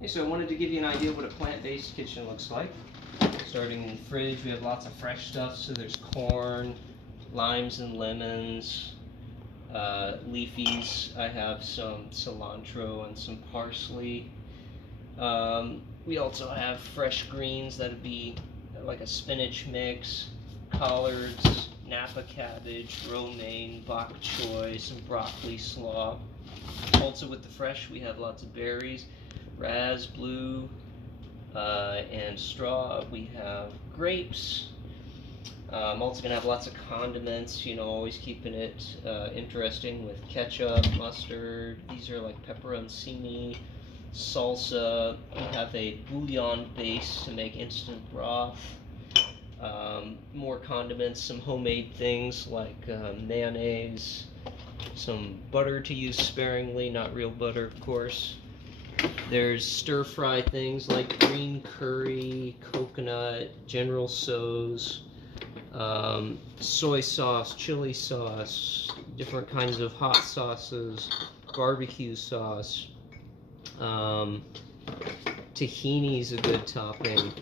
Okay, so I wanted to give you an idea of what a plant-based kitchen looks like. Starting in the fridge, we have lots of fresh stuff. So there's corn, limes and lemons, leafies. I have some cilantro and some parsley. We also have fresh greens that'd be like a spinach mix, collards, Napa cabbage, romaine, bok choy, some broccoli slaw. Also with the fresh, we have lots of berries, raz, blue, and straw. We have grapes. I'm also going to have lots of condiments, always keeping it interesting with ketchup, mustard. These are like pepperoncini, salsa. We have a bouillon base to make instant broth. More condiments, some homemade things like mayonnaise, some butter to use sparingly, not real butter, of course. There's stir-fry things like green curry, coconut, General Tso's, soy sauce, chili sauce, different kinds of hot sauces, barbecue sauce. Tahini's a good topping.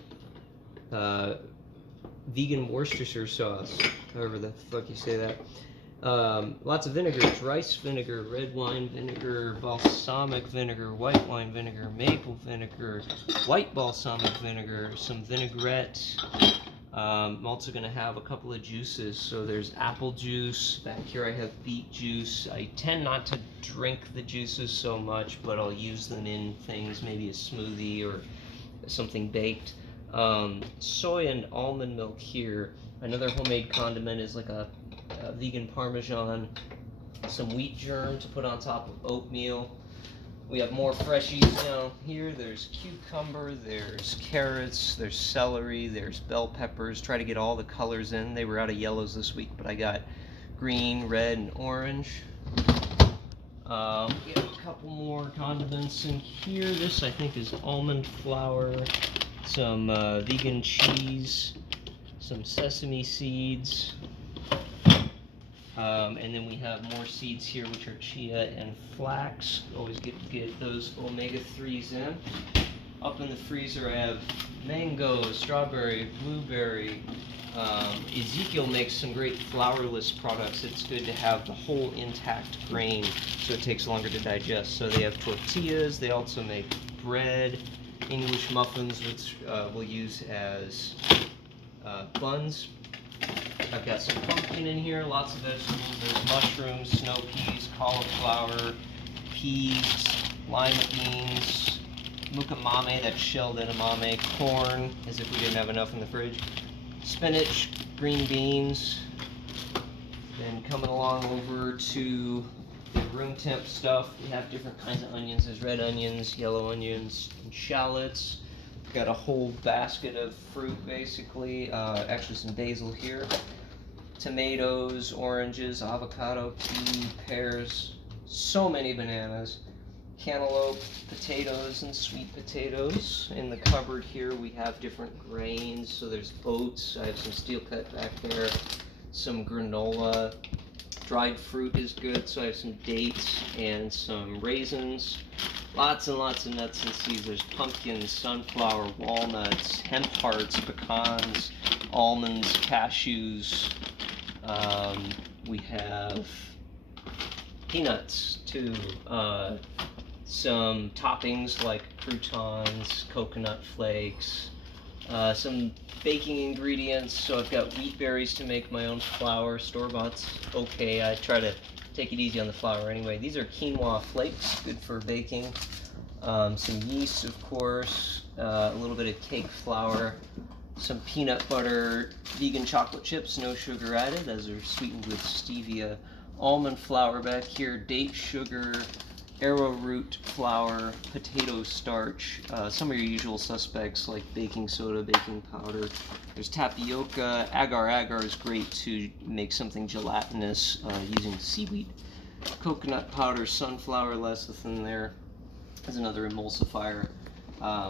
Vegan Worcestershire sauce, however the fuck you say that. Lots of vinegars: rice vinegar, red wine vinegar, balsamic vinegar, white wine vinegar, maple vinegar, white balsamic vinegar, some vinaigrette. I'm also going to have a couple of juices. So there's apple juice. Back here I have beet juice. I tend not to drink the juices so much, but I'll use them in things, maybe a smoothie or something baked. Soy and almond milk here. Another homemade condiment is like a vegan Parmesan. Some wheat germ to put on top of oatmeal. We have more freshies down here. There's cucumber, there's carrots, there's celery, there's bell peppers. Try to get all the colors in. They were out of yellows this week, but I got green, red, and orange. We have a couple more condiments in here. This, I think, is almond flour, some vegan cheese, some sesame seeds. And then we have more seeds here, which are chia and flax. Always get those omega-3s in. Up in the freezer I have mango, strawberry, blueberry. Ezekiel makes some great flourless products. It's good to have the whole intact grain, so it takes longer to digest. So they have tortillas. They also make bread, English muffins, which we'll use as buns. I've got some pumpkin in here, lots of vegetables. There's mushrooms, snow peas, cauliflower, peas, lima beans, mukamame, that's shelled edamame, corn, as if we didn't have enough in the fridge, spinach, green beans. Then coming along over to the room temp stuff, we have different kinds of onions. There's red onions, yellow onions, and shallots. Got a whole basket of fruit, basically. Actually, some basil here. Tomatoes, oranges, avocado, kiwi, pears. So many bananas. Cantaloupe, potatoes, and sweet potatoes. In the cupboard here, we have different grains. So there's oats. I have some steel cut back there. Some granola. Dried fruit is good, so I have some dates and some raisins. Lots and lots of nuts and seeds. There's pumpkins, sunflower, walnuts, hemp hearts, pecans, almonds, cashews. We have peanuts too. Some toppings like croutons, coconut flakes. Some baking ingredients. So I've got wheat berries to make my own flour. Store-bought's okay. I try to take it easy on the flour anyway. These are quinoa flakes, good for baking. Some yeast, of course, a little bit of cake flour, some peanut butter, vegan chocolate chips, no sugar added. Those are sweetened with stevia. Almond flour back here, date sugar, arrowroot flour, potato starch, some of your usual suspects like baking soda, baking powder. There's tapioca. Agar-agar is great to make something gelatinous using seaweed. Coconut powder, sunflower lecithin there. There's another emulsifier.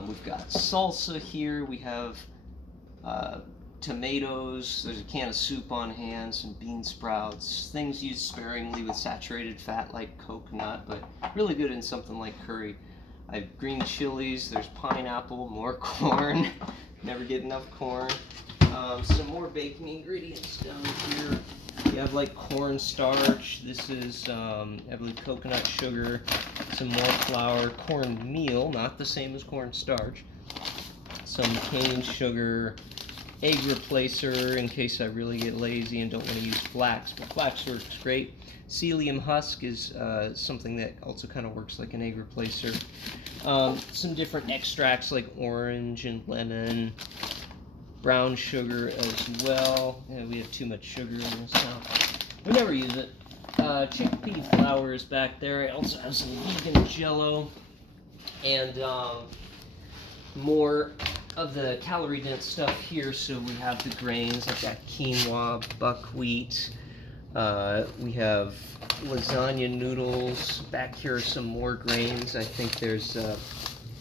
We've got salsa here. We have tomatoes. There's a can of soup on hand, some bean sprouts, things used sparingly with saturated fat like coconut, but really good in something like curry. I have green chilies, there's pineapple, more corn. Never get enough corn. Some more baking ingredients down here. You have like cornstarch. This is, I believe, coconut sugar. Some more flour, cornmeal, not the same as cornstarch. Some cane sugar, egg replacer in case I really get lazy and don't want to use flax, but flax works great. Psyllium husk is something that also kind of works like an egg replacer. Some different extracts like orange and lemon, brown sugar as well. Yeah, we have too much sugar in this now. We never use it. Chickpea flour is back there. I also have some vegan Jello and more of the calorie dense stuff here. So we have the grains. I've got quinoa, buckwheat. We have lasagna noodles. Back here are some more grains. I think there's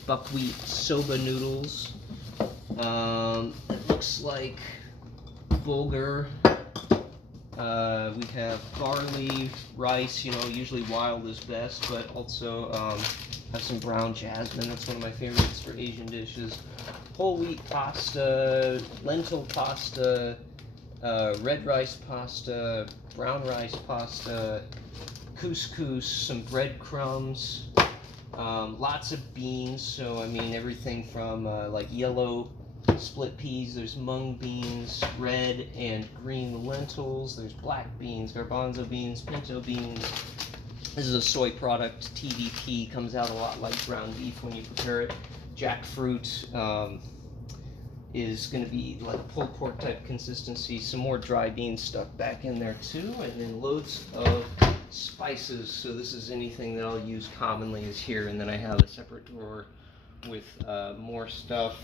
buckwheat soba noodles. It looks like bulgur. We have barley, rice, usually wild is best, but also have some brown jasmine. That's one of my favorites for Asian dishes. Whole wheat pasta, lentil pasta, red rice pasta, brown rice pasta, couscous, some breadcrumbs, lots of beans. So I mean everything from like yellow split peas, there's mung beans, red and green lentils, there's black beans, garbanzo beans, pinto beans. This is a soy product, TVP, comes out a lot like ground beef when you prepare it. Jackfruit is going to be like pulled pork type consistency. Some more dry beans stuck back in there too, and then loads of spices. So this is anything that I'll use commonly is here, and then I have a separate drawer with more stuff.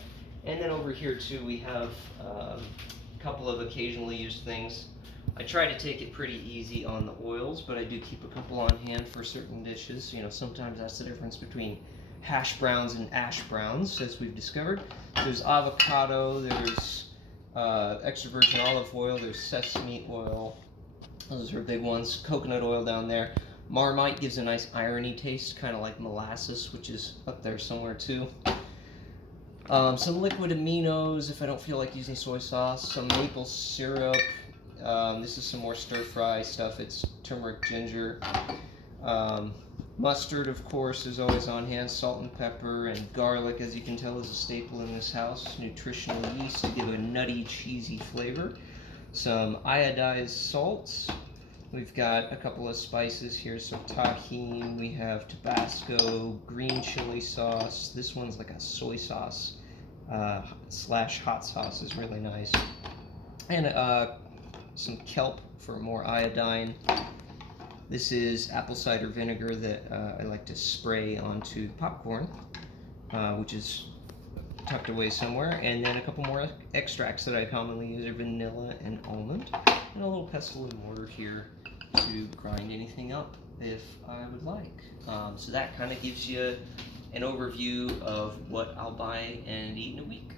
And then over here too we have a couple of occasionally used things. I try to take it pretty easy on the oils, but I do keep a couple on hand for certain dishes. Sometimes that's the difference between hash browns and ash browns, as we've discovered. There's avocado, there's extra virgin olive oil, there's sesame oil. Those are big ones. Coconut oil down there. Marmite gives a nice irony taste, kind of like molasses, which is up there somewhere too. Some liquid aminos if I don't feel like using soy sauce. Some maple syrup. This is some more stir-fry stuff. It's turmeric, ginger. Mustard, of course, is always on hand. Salt and pepper, and garlic, as you can tell, is a staple in this house. Nutritional yeast to give a nutty, cheesy flavor. Some iodized salts. We've got a couple of spices here, so tahini, we have Tabasco, green chili sauce. This one's like a soy sauce slash hot sauce, is really nice. And some kelp for more iodine. This is apple cider vinegar that I like to spray onto the popcorn, which is tucked away somewhere. And then a couple more extracts that I commonly use are vanilla and almond. And a little pestle and mortar here to grind anything up if I would like. So that kind of gives you an overview of what I'll buy and eat in a week.